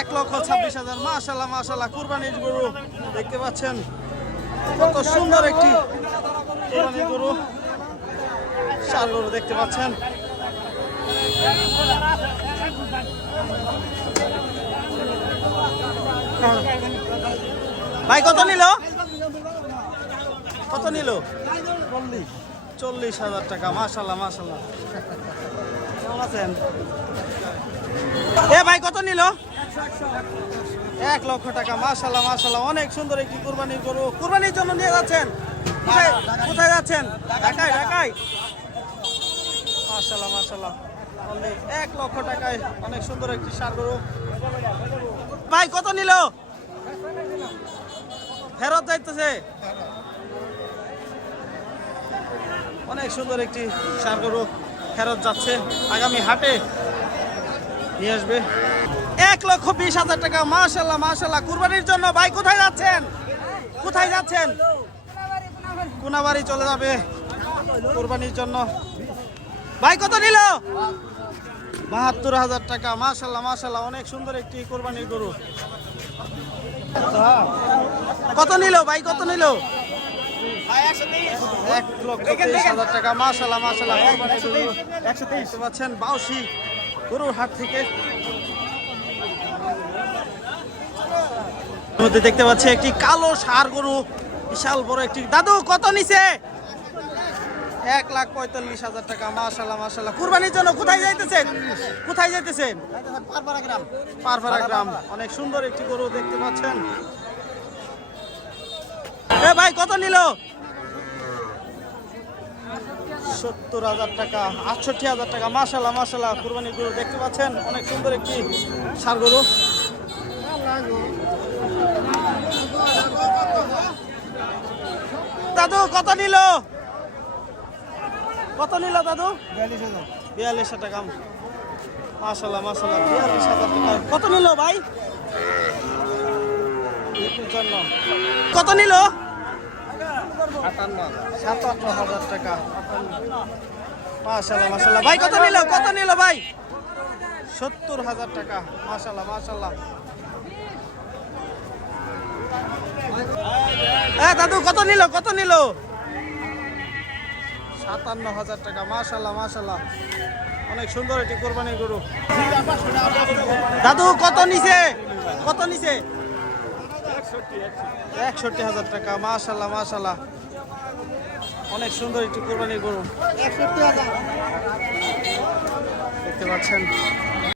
এক লক্ষ ছাব্বিশ হাজার। মাশাল্লাহ মাশাল্লাহ কুরবানির গরু দেখতে পাচ্ছেন। কত সুন্দর একটি কুরবানির গরু। সার গরু দেখতে পাচ্ছেন। ভাই, কত নিল? কত নিল? চল্লিশ হাজার টাকা মাশাল্লাহ মাশাল্লাহ কেমন আছেন? এ ভাই, কত নিল? এক লক্ষ টাকা মাশাল্লাহ মাশাল্লাহ অনেক সুন্দর একটি কুরবানির গরু। কুরবানির জন্য নিয়ে যাচ্ছেন? কোথায় কোথায় যাচ্ছেন? ঢাকায় ঢাকায়? মাশাল্লাহ মাশাল্লাহ Only এক লক্ষ টাকায় অনেক সুন্দর একটি সার গরু। ভাই, কত নিল? ফেরত যাইতেছে। অনেক সুন্দর একটি সার গরু ফেরত যাচ্ছে। আগামী হাটে নিয়ে আসবে। এক লক্ষ বিশ হাজার টাকা। মাশাল্লাহ মাশাল্লাহ কুরবানির জন্য ভাই কোথায় যাচ্ছেন? কোথায় যাচ্ছেন? কোনাবাড়ি চলে যাবে কুরবানির জন্য। ভাই কত নিল? বাহাত্তর হাজার টাকা। মাশাল্লাহ মাশাল্লাহ অনেক সুন্দর একটি কোরবানির গরু। কত নিল? ভাই কত নিল? এক লক্ষ তেইশ হাজার টাকা। মাশাল্লাহ মাশাল্লাহ একশো তেইশ পাচ্ছেন বাউসি গরুর হাট থেকে। মধ্যে দেখতে পাচ্ছি একটি কালো সার গরু। বিশাল বড় একটি দাদু কত নিছে? এক লাখ পঁয়তাল্লিশ হাজার টাকা। মাশাল্লাহ মাশাল্লাহ কুরবানির জন্য কোথায় যাইতেছেন? কোথায় যাইতেছেন? পারপাড়া গ্রাম। অনেক সুন্দর একটি গরু দেখতে পাচ্ছেন। এ ভাই কত নিল? সত্তর হাজার টাকা আটষট্টি হাজার টাকা। মাশাল্লাহ মাশাল্লাহ কুরবানির গরু দেখতে পাচ্ছেন। অনেক সুন্দর একটি সার গরু। দাদু কত নিল? কত নিল দাদু? বিয়াল্লিশ হাজার। টাকা। মাশাল্লাহ মাশাল্লাহ বিয়াল্লিশ হাজার টাকা। কত নিল ভাই? কত নিল? সাতান্ন হাজার। টাকা। ভাই কত নিল? কত নিল ভাই? সত্তর হাজার টাকা। মাশাল্লাহ মাশাল্লাহ হ্যাঁ দাদু কত নিল কত নিল? সাতান্ন হাজার টাকা মাশাল্লাহ মাশাল্লাহ অনেক সুন্দর একটি কোরবানির গরু। দাদু কত নিছে? কত নিছে? একষট্টি হাজার টাকা মাশাল্লাহ মাশাল্লাহ অনেক সুন্দর একটি কোরবানির গরু। দেখতে পাচ্ছেন?